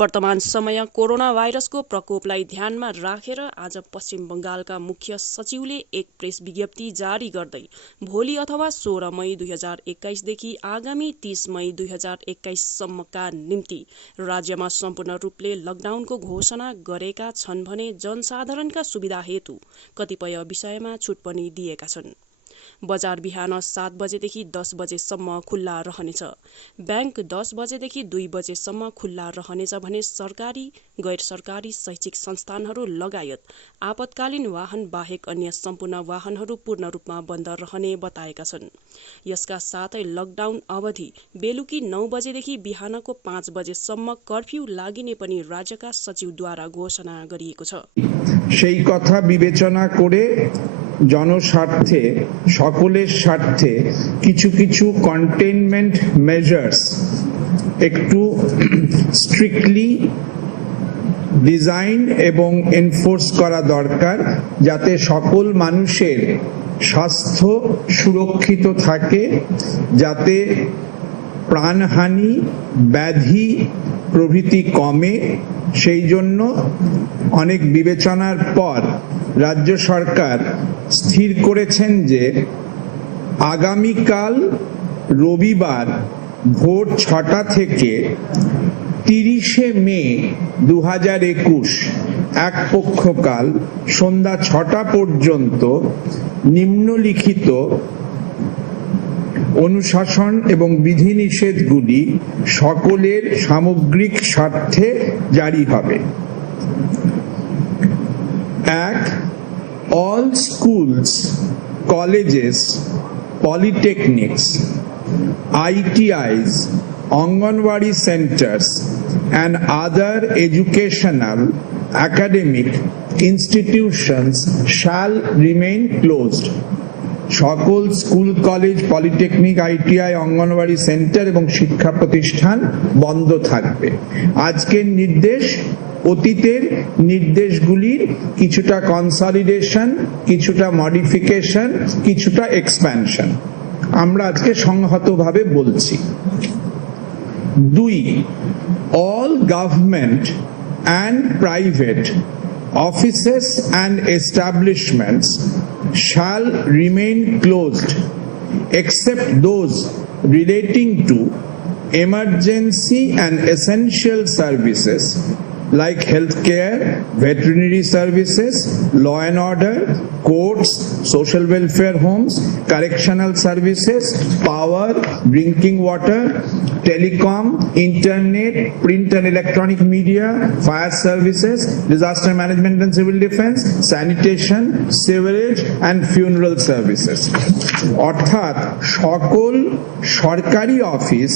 वर्तमान समय कोरोना भाइरसको प्रकोपलाई ध्यानमा राखेर आज पश्चिम बंगालका मुख्य सचिवले एक प्रेस विज्ञप्ति जारी गर्दै भोलि अथवा 16 मई 2021 देखि आगामी 30 मई 2021 सम्मका निम्ति राज्यमा सम्पूर्ण रूपले लकडाउनको घोषणा गरेका छन् भने जनसाधारणका सुविधा हेतु कतिपय विषयमा छुट पनि दिएका छन्। बजार बिहान 7 बजेदेखि 10 बजेसम्म खुल्ला रहनेछ। बैंक 10 बजेदेखि 2 बजेसम्म खुल्ला रहनेछ भने सरकारी, गैर सरकारी शैक्षिक संस्थानहरू लगायत आपतकालीन वाहन बाहेक अन्य सम्पूर्ण वाहनहरू पूर्ण रूपमा बन्द रहने बताएका छन्। यसका साथै लकडाउन अवधि बेलुकी 9 बजेदेखि बिहानको 5 बजेसम्म कर्फ्यू लागिने पनि राज्यका सचिवद्वारा घोषणा गरिएको छ। সেই কথা বিবেচনা করে জনস্বার্থে সকলের স্বার্থে কিছু কিছু কন্টেইনমেন্ট মেজার্স একটু স্ট্রিক্টলি ডিজাইন এবং এনফোর্স করা দরকার, যাতে সকল মানুষের স্বাস্থ্য সুরক্ষিত থাকে, যাতে প্রাণহানি, ব্যাধি প্রভৃতি কমে। সেই জন্য অনেক বিবেচনার পর রাজ্য সরকার স্থির করেছেন যে আগামীকাল রবিবার ভোর 6টা থেকে 30শে মে 2021 এক পক্ষকাল সন্ধ্যা 6টা পর্যন্ত নিম্নলিখিত অনুশাসন এবং বিধিনিষেধগুলি সকলের সামগ্রিক স্বার্থে জারি হবে। 1. All schools, colleges, polytechnics, ITIs, Anganwadi centers and other educational academic institutions shall remain closed. সকল school, college, polytechnic, ITI, anganwadi centre এবং শিক্ষা প্রতিষ্ঠান বন্ধ থাকবে। আজকের নির্দেশ অতীতের নির্দেশগুলির কিছুটা কনসলিডেশন, কিছুটা মডিফিকেশন, কিছুটা এক্সপ্যানশন আমরা আজকে সংহতভাবে বলছি। 2. All government and private offices and establishments shall remain closed except those relating to emergency and essential services like healthcare, veterinary services, law and order, courts, social welfare homes, correctional services, power, drinking water, telecom, internet, print and electronic media, fire services, disaster management and civil defense, sanitation, sewerage and funeral services. অর্থাৎ সকল সরকারি office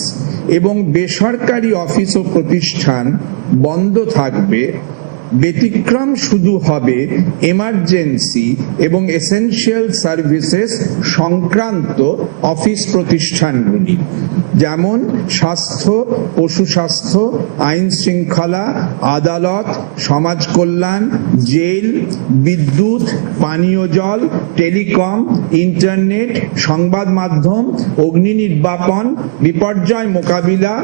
এবং বেসরকারি office ও প্রতিষ্ঠান বন্ধ থাকবে। ব্যতিক্রম শুধু হবে এমার্জেন্সি এবং এসেনশিয়াল সার্ভিসেস সংক্রান্ত অফিস প্রতিষ্ঠানগুলি, যেমন স্বাস্থ্য, পশু স্বাস্থ্য, আইন শৃঙ্খলা, আদালত, সমাজ কল্যাণ, জেল, বিদ্যুৎ, পানীয় জল, টেলিকম, ইন্টারনেট, সংবাদ মাধ্যম, অগ্নি নির্বাপন, বিপর্যয় মোকাবিলা,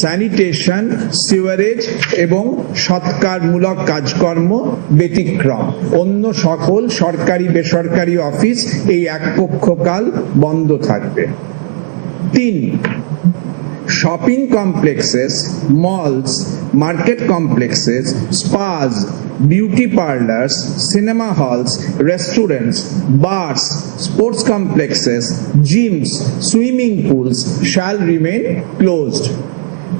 স্যানিটেশন, সিওয়ারেজ এবং সৎকারমূলক কাজকর্ম ব্যতিক্রম। অন্য সকল সরকারি বেসরকারি অফিস এই এক পক্ষকাল বন্ধ থাকবে। 3. Shopping complexes, malls, market complexes, spas, beauty parlors, cinema halls, restaurants, bars, sports complexes, gyms, swimming pools shall remain closed.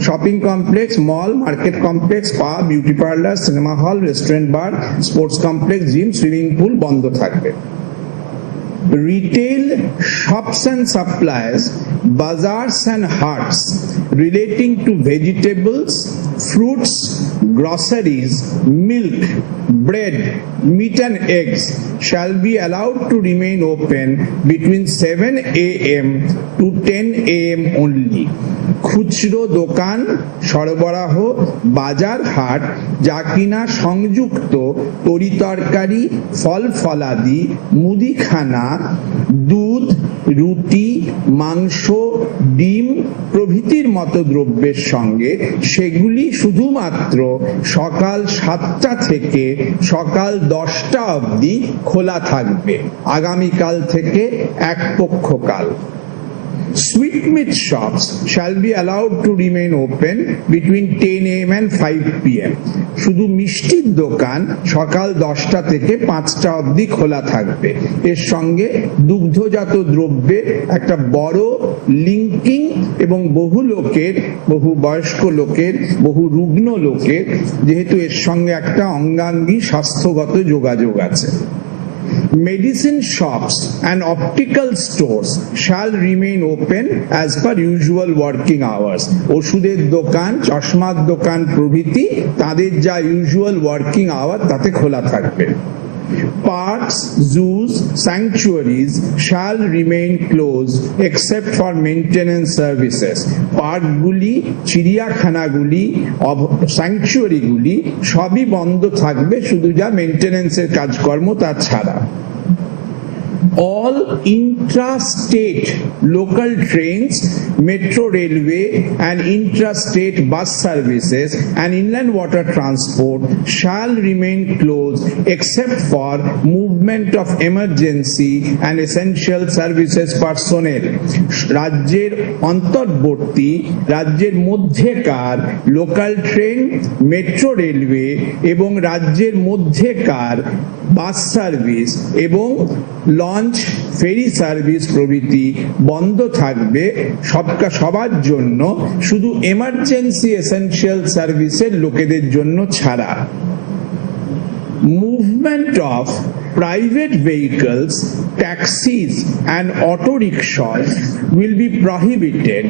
Shopping complex, mall, market complex, spa, beauty parlor, cinema hall, restaurant, bar, sports complex, gym, swimming pool বন্ধ থাকবে। Retail shops and suppliers, bazaars and haats relating to vegetables, fruits, groceries, milk, bread, meat and eggs shall be allowed to remain open between 7 a.m. to 10 a.m. only. খুচরো দোকান সরবরাহ, বাজার হাট যা কিনা সংযুক্ত তরিতরকারি, ফল ফলাদি, মুদিখানা, দুধ, রুটি, মাংস, ডিম প্রভৃতির মতো দ্রব্যের সঙ্গে সেগুলি শুধুমাত্র সকাল 7টা থেকে সকাল 10টা অবধি খোলা থাকবে, আগামীকাল থেকে এক পক্ষকাল। Sweetmeat shops shall be allowed to remain open between 10 a.m. and 5 p.m. শুধু মিষ্টির দোকান সকাল 10টা থেকে 5টা অবধি খোলা থাকবে। এর সঙ্গে দুগ্ধজাত দ্রব্যের একটা বড় লিঙ্কিং এবং বহু বয়স্ক লোকের, বহু রুগ্ন লোকের যেহেতু এর সঙ্গে একটা অঙ্গাঙ্গী স্বাস্থ্যগত যোগাযোগ আছে। Medicine shops and optical stores shall remain open as per usual working hours. ওষুধের দোকান, চশমার দোকান প্রভৃতি তাদের যা ইউজুয়াল ওয়ার্কিং আওয়ার তাতে খোলা থাকবে। Parks, zoos, sanctuaries shall remain closed except for maintenance services. পার্কগুলি, চিড়িয়াখানাগুলি, স্যাংচুয়ারিগুলি সবই বন্ধ থাকবে, শুধু যা মেইনটেনেন্সের কাজকর্ম তা ছাড়া। All intra-state local trains, metro railway and intra-state bus services and inland water transport shall remain closed except for movement of emergency and essential services personnel. রাজ্যের অন্তর্বর্তী, রাজ্যের মধ্যেকার লোকাল ট্রেন, মেট্রো রেলওয়ে এবং রাজ্যের মধ্যেকার বাস সার্ভিস এবং launch, ferry service প্রভৃতি বন্ধ থাকবে সবার জন্য, শুধু এমার্জেন্সি এসেনশিয়াল সার্ভিসের লোকেদের জন্য ছাড়া। Movement of private vehicles, taxis and auto rickshaws will be prohibited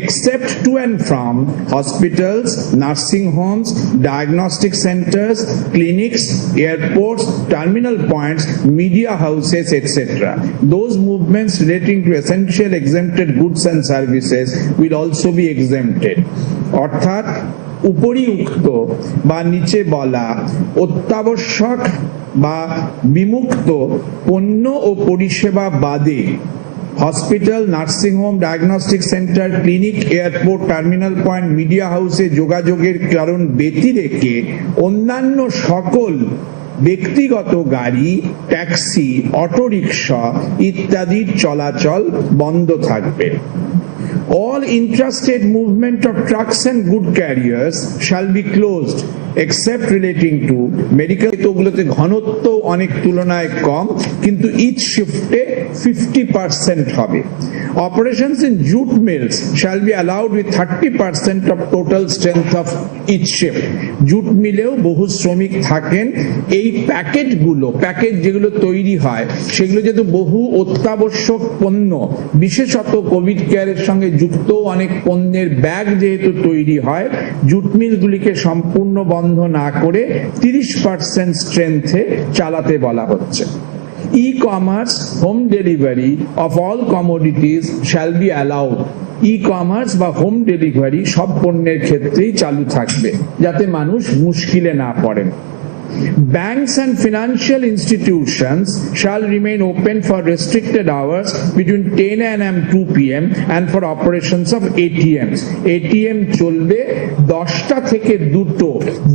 except to and from hospitals, nursing homes, diagnostic centers, clinics, airports, terminal points, media houses, etc. Those movements relating to essential exempted goods and services will also be exempted. অর্থাৎ উপরিউক্ত বা নিচে বলা অত্যাবশ্যক বা বিমুক্ত পণ্য ও পরিষেবা বাদে hospital, nursing home, diagnostic centre, clinic, airport, terminal point, media হাউসে যোগাযোগের কারণ ব্যতি রেখে অন্যান্য সকল ব্যক্তিগত গাড়ি, ট্যাক্সি, অটোরিকশা ইত্যাদির চলাচল বন্ধ থাকবে। All intrastate movement of trucks and good carriers shall be closed except relating to medical. ওগুলোতে ঘনত্ব অনেক তুলনায় কম, কিন্তু ইচ শিফটে 50% হবে। Operations in jute mills shall be allowed with 30% of total strength of each shift. Jute মিলেও বহু শ্রমিক থাকেন। এই প্যাকেট যেগুলো তৈরি হয় সেগুলো যেহেতু বহু অত্যাবশ্যক পণ্য, বিশেষত কোভিড কেয়ারের সঙ্গে যুক্ত অনেক পণ্যের ব্যাগ যেহেতু তৈরি হয়, জুট মিলগুলিকে সম্পূর্ণ বন্ধ না করে 30% স্ট্রেংথে চালাতে বলা হচ্ছে। E-commerce, home delivery of all commodities shall be allowed. E-commerce বা হোম ডেলিভারি সব পণ্যের ক্ষেত্রেই চালু থাকবে, যাতে মানুষ মুশকিলে না পড়েন। Banks and financial institutions shall remain open for restricted hours between 10 a.m. and 2 p.m. and for operations of ATMs. ATM চলবে 10টা থেকে 2টো,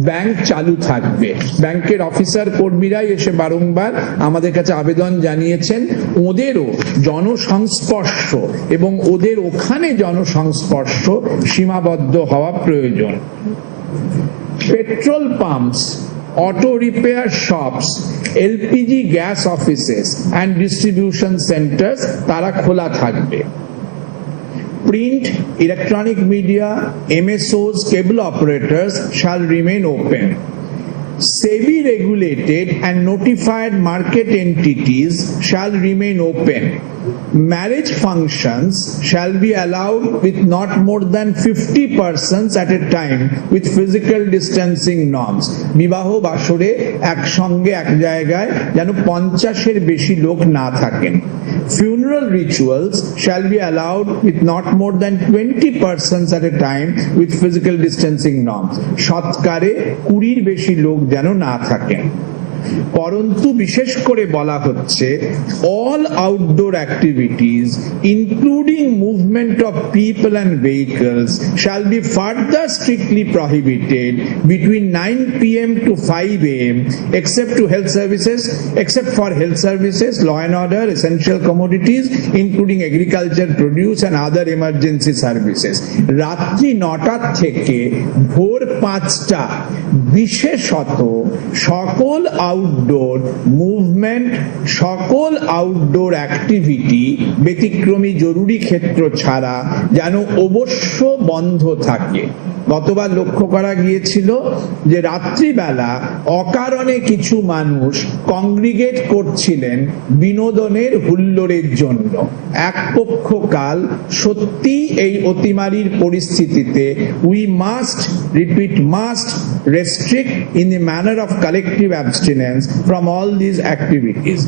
ব্যাংক চালু থাকবে। ব্যাংকের অফিসার কর্মীরাই এসে বারংবার আমাদের কাছে আবেদন জানিয়েছেন ওদেরও জনসংস্পর্শ এবং ওদের ওখানে জনসংস্পর্শ সীমাবদ্ধ হওয়া প্রয়োজন। Petrol pumps, auto repair shops, LPG gas offices and distribution centers তারা খোলা থাকবে। Print, electronic media, MSOs, cable operators shall remain open. SEBI regulated and notified market entities shall remain open. Marriage functions shall be allowed with not more than 50 persons at a time with physical distancing norms. বিবাহ বাসরে একসঙ্গে এক জায়গায় যেন 50-এর বেশি লোক না থাকেন। Funeral rituals shall be allowed with not more than 20 persons at a time with physical distancing norms. সৎকারে 20 বেশি লোক যেন না থাকেন। পরন্তু বিশেষ করে বলা হচ্ছে all outdoor activities including movement of people and vehicles shall be further strictly prohibited between 9 p.m. to 5 a.m. except for health services, law and order, essential commodities including agriculture, produce and other emergency services. রাত্রি 9টা থেকে ভোর 5টা বিশেষত সকল outdoor movement, সকল outdoor activity ব্যতিক্রমী জরুরি ক্ষেত্র ছাড়া যেন অবশ্য বন্ধ থাকে। গতবার লক্ষ্য করা গিয়েছিল যে রাত্রিবেলা অকারণে কিছু মানুষ কংগ্রিগেট করছিলেন বিনোদনের হুল্লোড়ের জন্য। এক পক্ষকাল সত্যি এই অতিমারীর পরিস্থিতিতে we must restrict in the manner of collective abstinence from all these activities.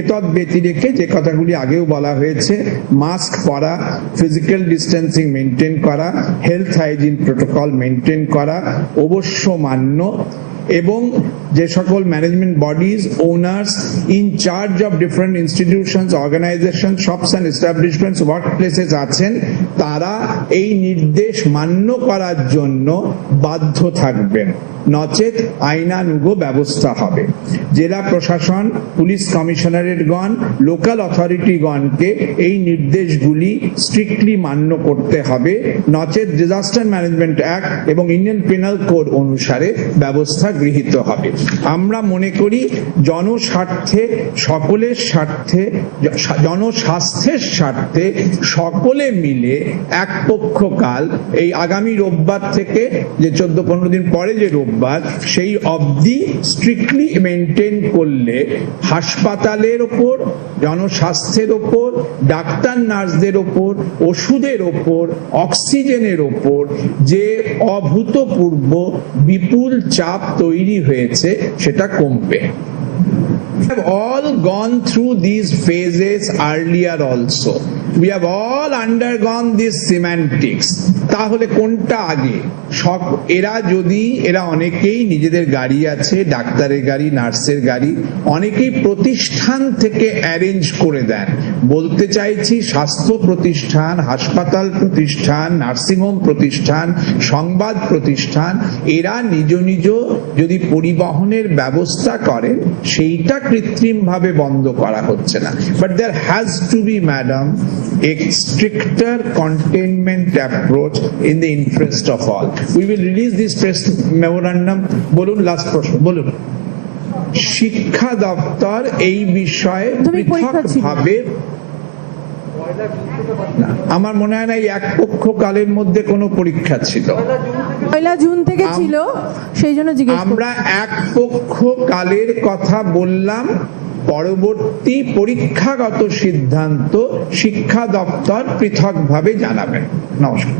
এতদ ব্যতিরেকে যে কথাগুলি আগেও বলা হয়েছে, মাস্ক পরা, ফিজিক্যাল ডিস্টেন্সিং মেনটেন করা, হেলথ হাইজিন প্রোটোকল মেনটেন করা অবশ্য মান্য, এবং যে সকল management bodies, owners in charge of different institutions, organisation, shops and establishments, work places আছেন, তারা এই নির্দেশ মান্য করার জন্য বাধ্য থাকবেন, নচেত আইনানুগ ব্যবস্থা হবে। জেলা প্রশাসন, পুলিশ কমিশনারেটগণ, লোকাল অথরিটিগণকে এই নির্দেশগুলি স্ট্রিক্টলি মান্য করতে হবে, নচেত ডিজাস্টার ম্যানেজমেন্ট অ্যাক্ট এবং ইন্ডিয়ান পেনাল কোড অনুসারে ব্যবস্থা গৃহীত হবে। আমরা মনে করি জনস্বার্থে, সকলের স্বার্থে, জনস্বাস্থ্যের স্বার্থে সকলে মিলে এক পক্ষকাল এই আগামী রোববার থেকে যে 14-15 দিন পরে যে রোববার, সেই অবধি স্ট্রিক্টলি মেনটেন করলে হাসপাতালের ওপর, জনস্বাস্থ্যের ওপর, ডাক্তার নার্সদের ওপর, ওষুধের ওপর, অক্সিজেনের ওপর যে অভূতপূর্ব বিপুল চাপ তৈরি হয়েছে সেটা কমবে। We have all gone through these phases earlier also. We have all undergone these semantics. তাহলে কোনটা আগে? এরা অনেকেই নিজেদের গাড়ি আছে, ডাক্তারের গাড়ি, নার্সের গাড়ি, অনেকেই প্রতিষ্ঠান থেকে অ্যারেঞ্জ করে দেন। বলতে চাইছি স্বাস্থ্য প্রতিষ্ঠান, হাসপাতাল প্রতিষ্ঠান, নার্সিংহোম প্রতিষ্ঠান, সংবাদ প্রতিষ্ঠান, এরা নিজ নিজ যদি পরিবহনের ব্যবস্থা করেন, সেইটা কৃত্রিম ভাবে বন্ধ করা হচ্ছে না। But there has to be, madam, a stricter containment approach in the interest of all. We will release this press memorandum. বলুন, লাস্ট প্রশ্ন বলুন। শিক্ষা দপ্তর এই বিষয়ে পৃথকভাবে, আমার মনে হয় না এক পক্ষকালের মধ্যে কোনো পরীক্ষা ছিল, 1 জুন থেকে ছিল, সেই জন্য জিজ্ঞেস আমরা এক পক্ষকালের কথা বললাম। পরবর্তী পরীক্ষাগত সিদ্ধান্ত শিক্ষা দপ্তর পৃথকভাবে জানাবেন। নমস্কার।